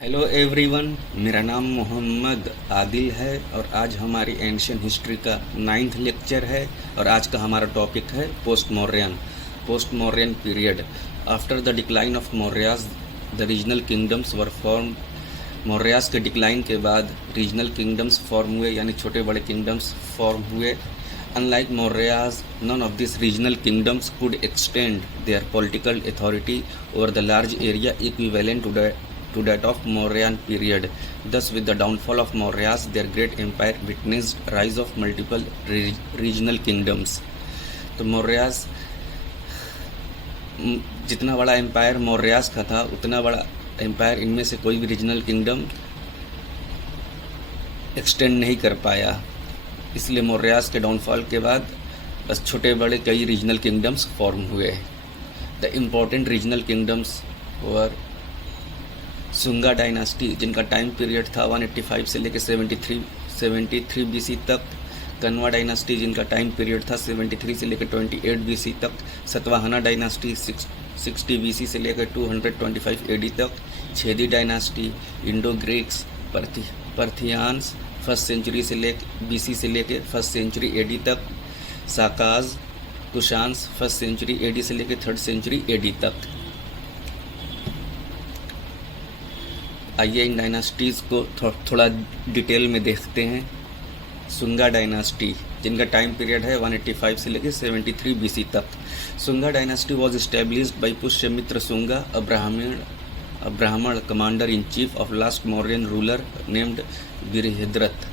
Hello everyone, मेरा नाम मोहम्मद आदिल है और आज हमारी एंशियंट हिस्ट्री का 9th लेक्चर है। और आज का हमारा टॉपिक है post Mauryan period. After the decline of Mauryas the regional kingdoms were form. Mauryas के डिक्लाइन के बाद रीजनल किंगडम्स फॉर्म हुए, यानी छोटे बड़े किंगडम्स फॉर्म हुए। Unlike Mauryas, none of these regional kingdoms could extend their political authority over the large area equivalent to that of Mauryan period. Thus, with the downfall of Mauryas, their great empire witnessed rise of multiple regional kingdoms. तो मौर्यास, जितना बड़ा empire Mauryas का था उतना बड़ा empire इनमें से कोई भी रीजनल किंगडम एक्सटेंड नहीं कर पाया। इसलिए मौर्यास के डाउनफॉल के बाद बस छोटे बड़े कई रीजनल किंगडम्स फॉर्म हुए। The important regional kingdoms were Sunga dynasty, जिनका टाइम पीरियड था 185 से लेकर 73 बीसी तक। कन्वा डायनास्टी, जिनका टाइम पीरियड था 73 से लेकर 28 बीसी तक। सतवाहना डायनास्टी 60 बीसी से लेकर 225 एडी तक। Chedi dynasty, Indo Greeks, Parthians first century से बीसी से लेकर फर्स्ट सेंचुरी एडी तक। Sakas, Kushans first century AD से लेकर थर्ड सेंचुरी एडी तक। आइए इन डायनास्टीज़ को थोड़ा डिटेल में देखते हैं। सुंगा डायनास्टी, जिनका टाइम पीरियड है 185 से लेकर 73 बीसी तक। Sunga dynasty was established by Pushyamitra Sunga, a Brahmin commander in chief of last Mauryan ruler named Brihadratha.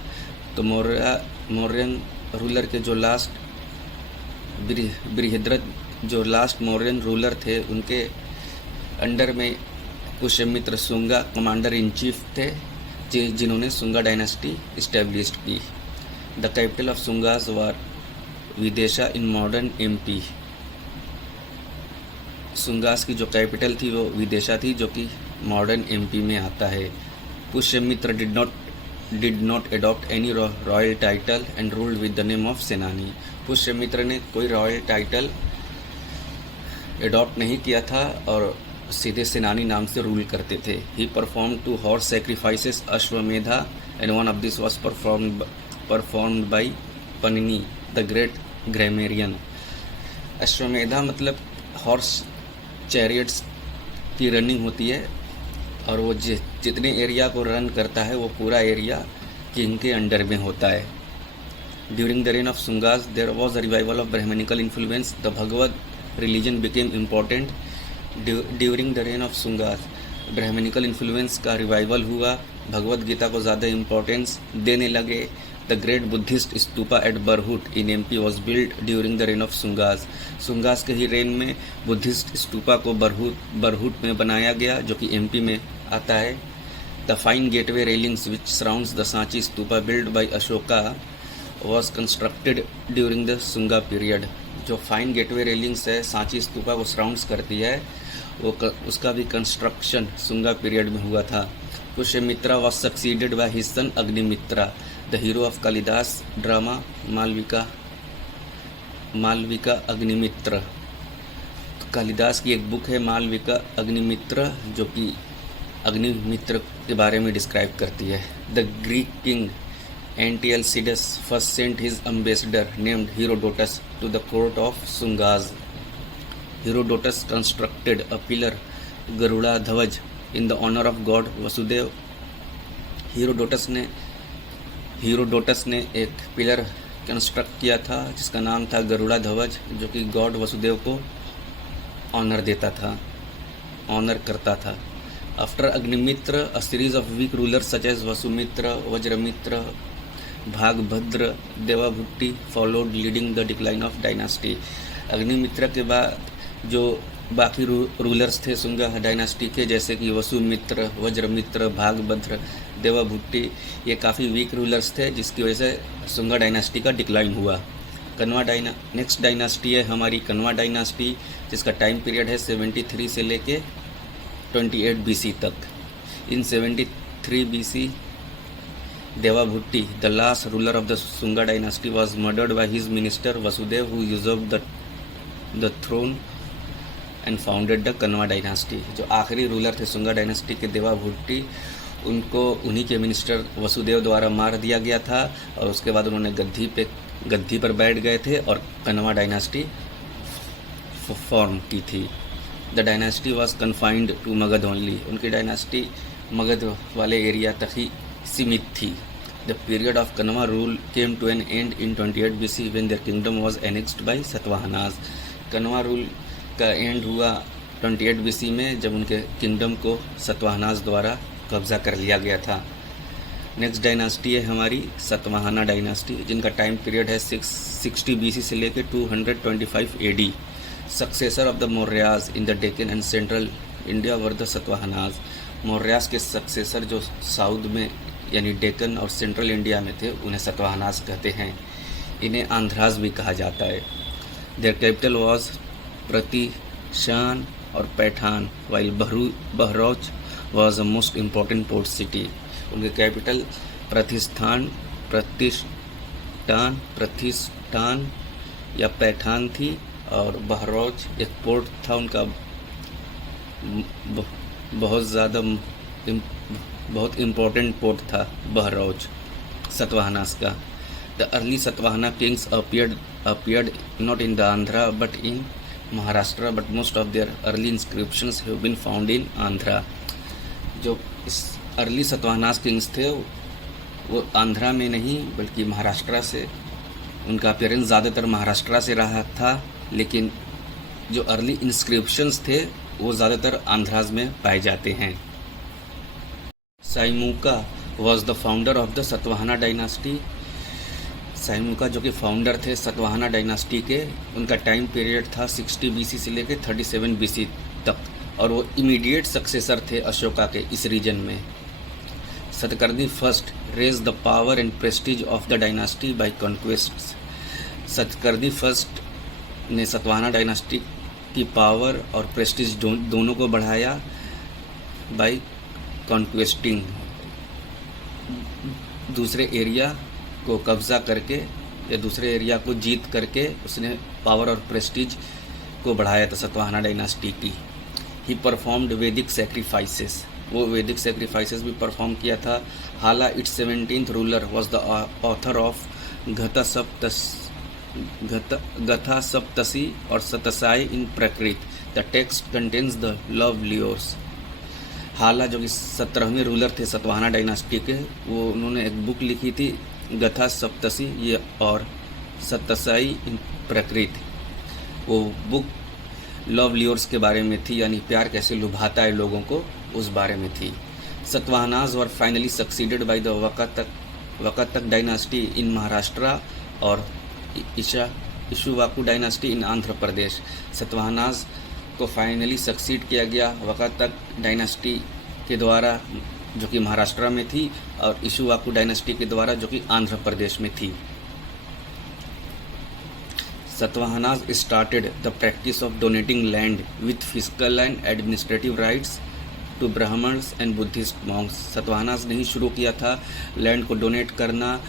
तो मौर्यन रूलर के जो बृहद्रथ जो लास्ट मौर्यन रूलर थे, उनके अंडर में Pushyamitra Sunga commander in chief थे, जिन्होंने सुंगा डायनास्टी इस्टेब्लिश की। The capital of Sungas were Vidisha in modern MP. Sungas की जो कैपिटल थी वो विदिशा थी, जो कि मॉडर्न एमपी में आता है। Pushyamitra did not adopt any royal title and ruled with the name of सेनानी। पुष्यमित्र ने कोई रॉयल टाइटल एडॉप्ट नहीं किया था और सीधे सेनानी नाम से रूल करते थे। He perform 2 horse sacrifices Ashvamedha and one of this was performed by Panini the great grammarian. Ashvamedha मतलब हॉर्स चैरियट्स की रनिंग होती है, और वो जितने एरिया को रन करता है वो पूरा एरिया किंग के अंडर में होता है। During the reign of Sungas there was a revival of Brahmanical influence. The Bhagwat religion became important during the reign of Sungas. Brahmanical influence का रिवाइवल हुआ, भगवत गीता को ज़्यादा इम्पोर्टेंस देने लगे। The great Buddhist stupa at Bharhut in MP was build during the reign of Sungas. Sungas के ही reign में Buddhist stupa को बरहुट में बनाया गया, जो कि एमपी में आता है। The fine gateway railings which surrounds the Sanchi stupa build by Ashoka was constructed during the Sunga period. जो फाइन गेटवे रेलिंग्स है, सांची स्तूपा को सराउंड्स करती है, उसका भी कंस्ट्रक्शन सुंगा पीरियड में हुआ था। Pushyamitra was succeeded by his son Agnimitra, the hero of Kalidas drama Malavika Agnimitra. Kalidas की एक बुक है मालविका अग्निमित्र, जो कि अग्निमित्र के बारे में डिस्क्राइब करती है। The Greek king Antialcidas first sent his ambassador named Herodotus to the court of Sungas. Herodotus constructed a pillar Garuda Dhwaj in the honour of god Vasudev. Herodotus ने एक पिलर कंस्ट्रक्ट किया था जिसका नाम था गरुड़ा ध्वज, जो कि गॉड वसुदेव को ऑनर करता था। After Agnimitra a series of weak rulers such as Vasumitra, Vajramitra, Bhagabhadra, Devabhuti followed leading the decline of dynasty. Agnimitra के बाद जो बाकी रूलर्स थे सुंगा डायनास्टी के, जैसे कि वसुमित्र, वज्रमित्र, भागभद्र, देवाभुट्टी, ये काफ़ी वीक रूलर्स थे, जिसकी वजह से सुंगा डायनास्टी का डिक्लाइन हुआ। नेक्स्ट डायनास्टी है हमारी कन्वा डायनास्टी, जिसका टाइम पीरियड है 73 से लेके 28 बीसी तक। In 73 BC Devabhuti, the last ruler of the Sunga dynasty, was murdered by his minister Vasudev, who usurped the throne and founded the Kanwa dynasty. जो आखिरी रूलर थे सुंगा डायनेस्टी के देवाभूति, उनको उन्हीं के मिनिस्टर वसुदेव द्वारा मार दिया गया था और उसके बाद उन्होंने गद्दी पर बैठ गए थे और कन्वा डायनेस्टी फॉर्म की थी. The dynasty was confined to Magadh only. उनकी डायनेस्टी मगध वाले एरिया तक ही सीमित थी. The period of Kanva rule came to an end in 28 BC when their kingdom was annexed by Satavahanas. Kanva rule का एंड हुआ 28 BC में जब उनके किंगडम को सतवाहनास द्वारा कब्जा कर लिया गया था. नेक्स्ट डायनास्टी है हमारी सतवाहना डायनास्टी, जिनका टाइम पीरियड है 660 BC से लेकर 225 AD. Successor of the Mauryas in the Deccan and central India were the Satavahanas. Mauryas के सक्सेसर जो साउथ में यानी डेक्कन और सेंट्रल इंडिया में थे उन्हें सतवाहनाज कहते हैं. इन्हें आंध्राज भी कहा जाता है. देयर कैपिटल वॉज प्रतिशान और Paithan, while Bharuch was the most important port city. उनके कैपिटल प्रतिष्ठान या पैठान थी और बहरौच एक पोर्ट था उनका, बहुत इम्पोर्टेंट पोर्ट था बहरौच सतवाहनास का. The early Satavahana Kings appeared not in the Andhra but in Maharashtra, but most of their early inscriptions have been found in Andhra. जो इस अर्ली सतवाहनास किंग्स थे वो आंध्रा में नहीं बल्कि महाराष्ट्र से, उनका अपीयरेंस ज़्यादातर महाराष्ट्र से रहा था, लेकिन जो अर्ली इंस्क्रिप्शंस थे वो ज़्यादातर आंध्राज में पाए जाते हैं. Simuka was the founder of the Satavahana dynasty. Simuka जो कि फाउंडर थे सतवाहना डायनास्टी के, उनका टाइम पीरियड था 60 BC से लेकर 37 BC तक और वो इमीडिएट सक्सेसर थे अशोका के इस रीजन में. Satakarni first raise the power and prestige of the dynasty by conquest. Satakarni first ने सतवाहना डायनास्टी की पावर और प्रेस्टीज दोनों को बढ़ाया बाय कॉन्क्वेस्टिंग. दूसरे एरिया को कब्जा करके या दूसरे एरिया को जीत करके उसने पावर और प्रेस्टीज को बढ़ाया था सतवाहना डायनास्टी की. He performed Vedic sacrifices. वो वैदिक सेक्रीफाइसेस भी परफॉर्म किया था. Hala its 17th ruler was the author of Gatha Saptashati और Satsai in Prakrit. The text contains the love lyrics. Hala जो कि 17वें रूलर थे सतवाहना डायनास्टी के, वो उन्होंने एक बुक लिखी थी गथा सप्तसी ये और सतसाई इन प्रकृत. वो बुक लव लियोर्स के बारे में थी, यानी प्यार कैसे लुभाता है लोगों को, उस बारे में थी. Satavahanas were finally succeeded by the Vakataka dynasty in Maharashtra और इशुवाकू डायनास्टी इन आंध्र प्रदेश. सतवाहनाज को फाइनली सक्सीड किया गया वकातक डायनास्टी के द्वारा जो कि महाराष्ट्र में थी और इशुवाकू डायनास्टी के द्वारा जो कि आंध्र प्रदेश में थी. Satavahanas started the practice of donating land with physical and administrative rights to brahmins and Buddhist monks. Satavahanas ने ही शुरू किया था लैंड को डोनेट करना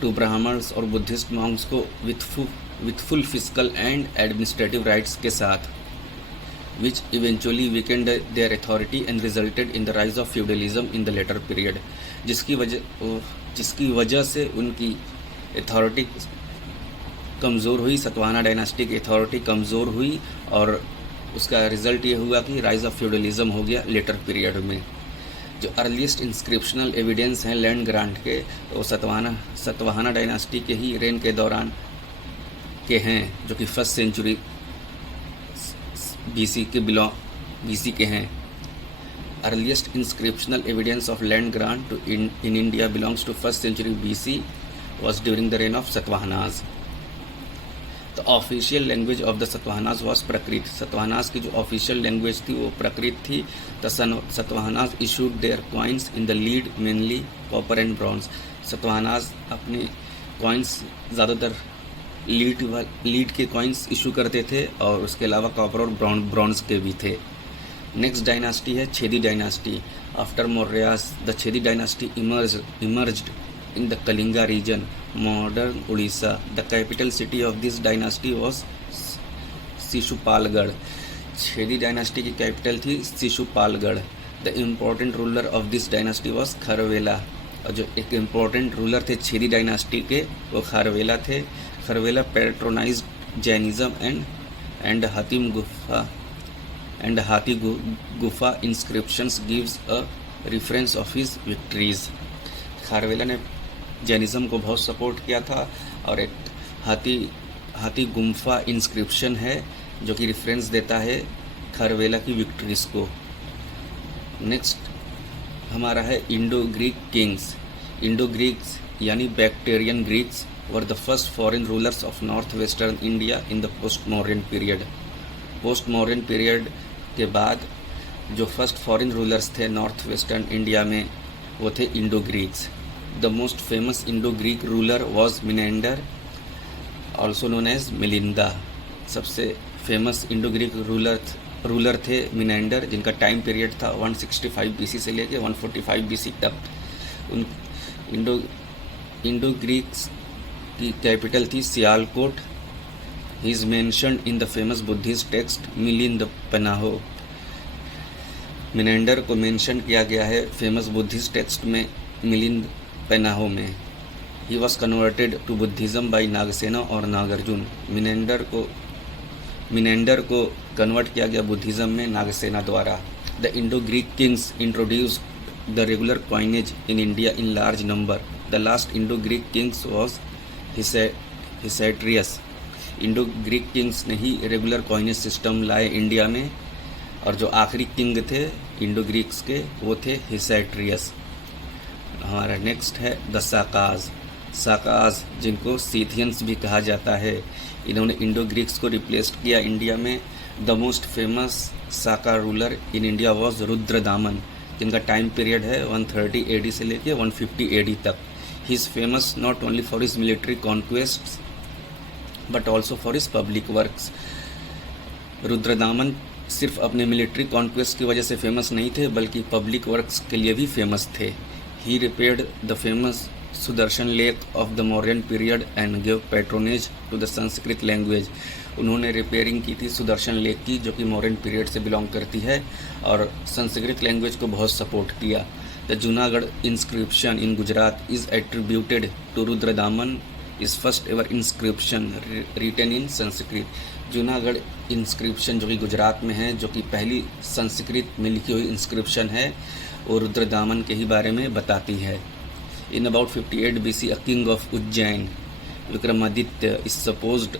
टू ब्राह्मण्स और बुद्धिस्ट मॉन्क्स को with full physical and administrative rights के साथ, which eventually weakened their authority and resulted in the rise of feudalism in the later period. जिसकी वजह से उनकी अथॉरिटी कमज़ोर हुई, सतवाहना डायनास्टी की अथॉरिटी कमज़ोर हुई और उसका रिज़ल्ट ये हुआ कि राइज ऑफ फ्यूडलिज्म हो गया लेटर पीरियड में. जो अर्लीस्ट इंस्क्रिप्शनल एविडेंस हैं लैंड ग्रांट के, वो सतवाहना डायनास्टी के ही रेन के दौरान के हैं, जो कि 1st century BC के हैं. Earliest inscriptional evidence of land grant in India belongs to 1st century BC was during the reign of Satavahanas. The official language of the Satavahanas was Prakrit. Satavahanas की जो ऑफिशियल लैंग्वेज थी वो प्रकृत थी. The Satavahanas issued their coins in the lead mainly copper and bronze. Satavahanas अपने coins ज़्यादातर lead के coins issue करते थे और उसके अलावा कॉपर और ब्रॉन्ज के भी थे. नेक्स्ट डायनास्टी है Chhedi dynasty. After Mauryas the Chhedi dynasty emerged in the Kalinga region, modern Odisha. The capital city of this dynasty was Shishupalgarh. Chedi dynasty की कैपिटल थी Shishupalgarh. The important ruler of this dynasty was Kharavela. और जो एक important ruler थे Chhedi dynasty के वो खरवेला थे। खरवेला patronise Jainism and हाथी गुफा inscriptions gives a reference of his victories. Kharavela ने जैनिज्म को बहुत सपोर्ट किया था और एक हाथी गुम्फा इंस्क्रिप्शन है जो कि रेफरेंस देता है खारवेला की विक्ट्रीज को। नेक्स्ट हमारा है Indo Greek kings. Indo Greeks यानी Bactrian Greeks were the first foreign rulers of north western India in the post modern period. Post modern period के बाद जो फर्स्ट फॉरेन रूलर्स थे नॉर्थ वेस्टर्न इंडिया में वो थे Indo Greeks. The most famous Indo Greek ruler was Menander also known as Milinda. सबसे famous Indo Greek ruler थे Menander, जिनका टाइम पीरियड था 165 BC से लेके 145 BC तक। उन इंडो ग्रीक्स की कैपिटल थी Sialkot. He is mentioned in the famous Buddhist text Milind Panho. Menander को मेंशन किया गया है फेमस बुद्धिस्ट टेक्स्ट में मिलिंद पेनाहो में। He was converted to Buddhism by Nagasena और नागार्जुन। मिनेंडर को कन्वर्ट किया गया बुद्धिज़्म में नागसेना द्वारा। The Indo Greek kings introduced the regular coinage in India in large number. The last Indo Greek kings was हिसैट्रियस। Indo Greek kings ने ही regular coinage system लाए इंडिया में, और जो आखिरी किंग थे इंडो ग्रीक्स के वो थे हिसैट्रियस। हमारा नेक्स्ट है द साकाज जिनको सीथियंस भी कहा जाता है। इन्होंने इंडो ग्रीक्स को रिप्लेस किया इंडिया में। The most famous Saka ruler in India was Rudradaman, जिनका टाइम पीरियड है 130 AD से लेके 150 AD तक। He is famous not only for his military conquests but also for his public works. Rudradaman सिर्फ अपने मिलिट्री कॉन्क्वेस्ट की वजह से फेमस नहीं थे बल्कि पब्लिक वर्क्स के लिए भी फेमस थे। He repaired the famous Sudarshan lake of the Mauryan period and give patronage to the Sanskrit language. उन्होंने रिपेयरिंग की थी सुदर्शन लेक की, जो कि मौर्यन पीरियड से बिलोंग करती है, और संस्कृत लैंग्वेज को बहुत सपोर्ट किया। The Junagadh inscription in Gujarat is attributed to Rudradaman is first ever inscription written in Sanskrit. Junagadh inscription जो कि गुजरात में है, जो कि पहली संस्कृत में लिखी हुई इंस्क्रिप्शन है, वो रुद्रदामन के ही बारे में बताती है। In about 58 BC a king of Ujjain, Vikramaditya, is supposed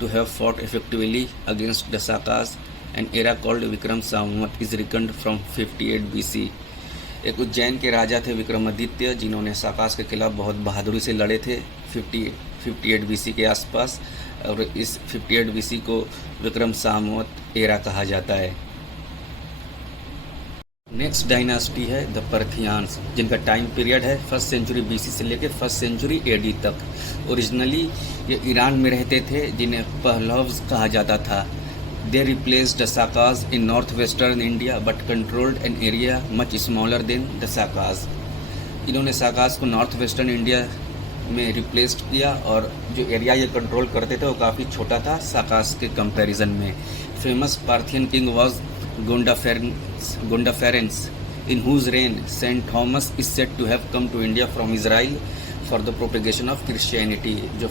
to have fought effectively against the Sakas. An era called Vikram Samvat is reckoned from 58 BC। एक उज्जैन के राजा थे विक्रमादित्य, जिन्होंने साकास के खिलाफ बहुत बहादुरी से लड़े थे 58 BC के आसपास, और इस 58 BC को विक्रम संवत एरा कहा जाता है। नेक्स्ट डायनास्टी है द पर्थियान्स, जिनका टाइम पीरियड है 1st सेंचुरी BC से लेकर 1st सेंचुरी AD तक। ओरिजिनली ये ईरान में रहते थे, जिन्हें पहलव्स कहा जाता था। They replaced the Sakas in north western India but controlled an area much smaller than the Sakas. इन्होंने साकाज को नॉर्थ वेस्टर्न इंडिया में रिप्लेस किया, और जो एरिया ये कंट्रोल करते थे वो काफ़ी छोटा था साकाज के कंपैरिजन में। Famous Parthian king was Gondopharens, in whose reign Saint Thomas is said to have come to India from Israel for the propagation of Christianity। जो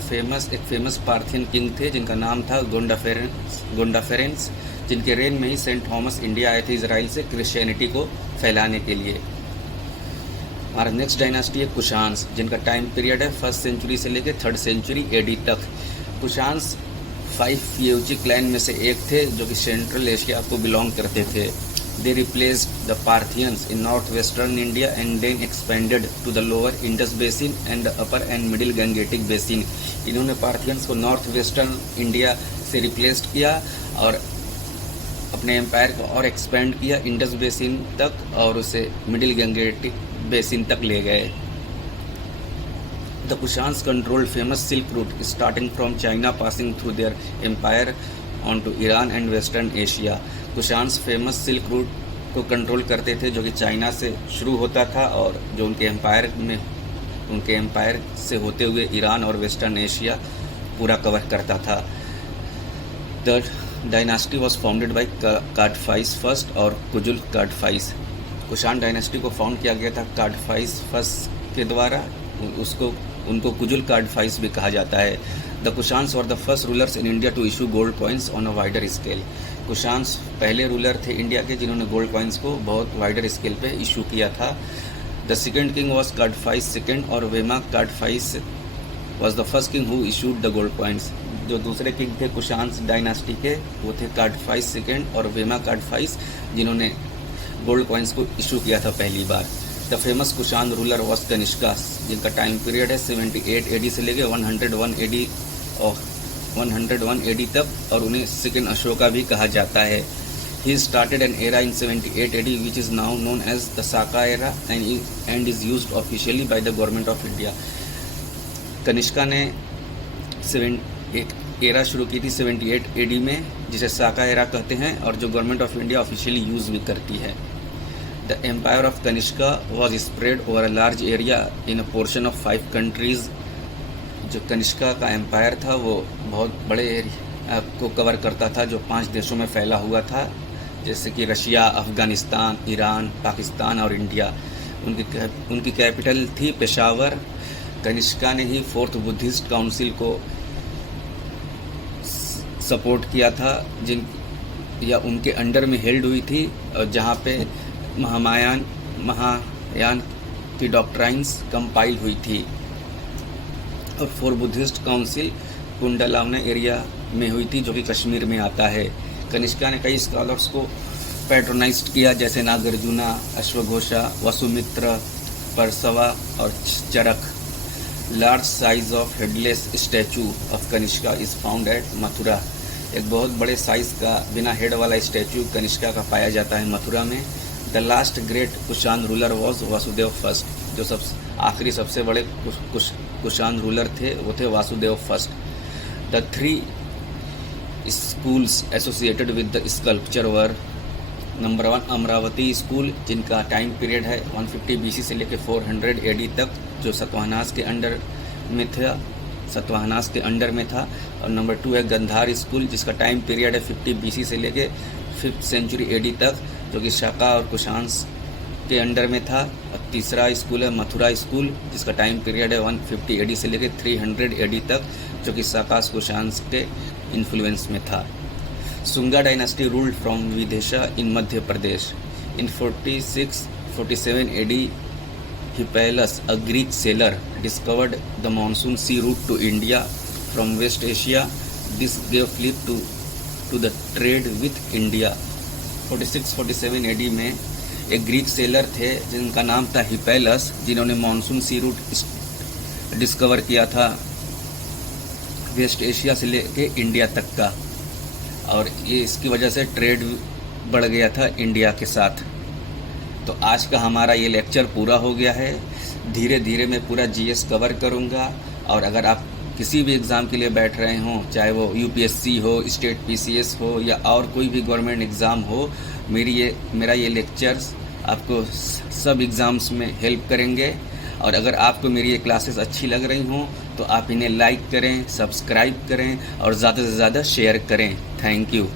एक फेमस पार्थियन किंग थे जिनका नाम था गोंडाफेरेंस, जिनके रेन में ही सेंट थॉमस इंडिया आए थे इसराइल से क्रिश्चियनिटी को फैलाने के लिए। हमारा नेक्स्ट डायनास्टी है कुशान्स, जिनका टाइम पीरियड है 1st सेंचुरी से लेकर 3rd सेंचुरी AD तक। कुशान्स 5 Yuezhi क्लैन में से एक थे, जो कि सेंट्रल एशिया को बिलोंग करते थे। They replaced the Parthians in north western India and then expanded to the lower Indus basin and the upper and middle Gangetic basin. इन्होंने पार्थियंस को नॉर्थ वेस्टर्न इंडिया से रिप्लेस किया और अपने एम्पायर को और एक्सपेंड किया इंडस बेसिन तक, और उसे मिडिल गंगेटिक बेसिन तक ले गए। The Kushans controlled famous Silk Route starting from China passing through their empire onto Iran and Western Asia। Kushans famous silk route को कंट्रोल करते थे, जो कि चाइना से शुरू होता था और जो उनके एम्पायर से होते हुए ईरान और वेस्टर्न एशिया पूरा कवर करता था। The dynasty was founded by Kadphises first और कुजुल काटफाइस। कुषाण डायनास्टी को फाउंड किया गया था काटफाइस फर्स्ट के द्वारा, उनको कुजुल काटफाइस भी कहा जाता है। The Kushans were the first rulers in India to issue gold coins on a wider scale. Kushans पहले रूलर थे इंडिया के जिन्होंने गोल्ड कॉइन्स को बहुत वाइडर स्केल पे इशू किया था। The second king was Kadphises second और Vema Kadphises was the first king who issued the gold coins. जो दूसरे किंग थे कुषाण डायनास्टी के वो थे काटफाइस सेकेंड और वेमा काटफाइस जिन्होंने गोल्ड कॉइन्स को इशू किया था पहली बार। The famous Kushan ruler was Kanishka जिनका टाइम पीरियड है 78 एडी से लेके 101 एडी और 101 एडी तक, और उन्हें सेकेंड अशोका भी कहा जाता है। He started an era in 78 AD which is now known as the Saka era and is used officially by the government of India। Kanishka ने एक एरा शुरू की थी 78 एडी में जिसे साका एरा कहते हैं और जो government of India officially use भी करती है। The empire of Kanishka was spread over a large area in a portion of 5 countries. जो कनिष्का का एम्पायर था वो बहुत बड़े एरिया को कवर करता था जो 5 देशों में फैला हुआ था, जैसे कि रशिया, अफ़गानिस्तान, ईरान, पाकिस्तान और इंडिया। उनकी कैपिटल थी पेशावर। कनिष्का ने ही 4th बुद्धिस्ट काउंसिल को सपोर्ट किया था या उनके अंडर में हेल्ड हुई थी, जहाँ पे महायान की डॉक्ट्राइन्स कंपाइल हुई थी। और 4th बुद्धिस्ट काउंसिल कुंडलावना एरिया में हुई थी जो कि कश्मीर में आता है। कनिष्का ने कई स्कॉलर्स को पैट्रोनाइज्ड किया जैसे नागार्जुना, अश्वघोषा, वसुमित्र, परसवा और Charak. Large size of headless statue of Kanishka is found at Mathura. एक बहुत बड़े साइज का बिना हेड वाला स्टैचू कनिष्का का पाया जाता है मथुरा में। The last great Kushan ruler was Vasudev first. जो आखिरी सबसे बड़े कुषाण रूलर थे वो थे Vasudev first. The 3 schools associated with the sculpture were number 1 Amravati school जिनका टाइम पीरियड है 150 BC से लेकर 400 AD तक, जो सतवाहनास के अंडर में था। और नंबर 2 है गंधार स्कूल जिसका टाइम पीरियड है 50 BC से लेके 5th सेंचुरी AD तक, जो कि शाका और कुषाण्स के अंडर में था। और तीसरा स्कूल है मथुरा स्कूल जिसका टाइम पीरियड है 150 AD से लेके 300 AD तक, जो कि शाका कुषाण्स के इन्फ्लुएंस में था। Sunga dynasty ruled from Vidisha in Madhya Pradesh. In 47 AD Hippalus, a Greek sailor, discovered the monsoon sea route to India from West Asia. This gave flip to the trade with India। 46-47 AD में एक Greek seller थे जिनका नाम था हिपैलस, जिन्होंने monsoon सी root discover किया था waste Asia से लेके इंडिया तक का, और ये इसकी वजह से ट्रेड बढ़ गया था इंडिया के साथ। तो आज का हमारा ये लेक्चर पूरा हो गया है। धीरे धीरे मैं पूरा जीएस कवर करूँगा, और अगर आप किसी भी एग्ज़ाम के लिए बैठ रहे हों, चाहे वो यूपीएससी हो, स्टेट पीसीएस हो या और कोई भी गवर्नमेंट एग्ज़ाम हो, मेरा ये लेक्चर्स आपको सब एग्ज़ाम्स में हेल्प करेंगे। और अगर आपको मेरी ये क्लासेस अच्छी लग रही हों तो आप इन्हें लाइक करें, सब्सक्राइब करें और ज़्यादा से ज़्यादा शेयर करें। Thank you.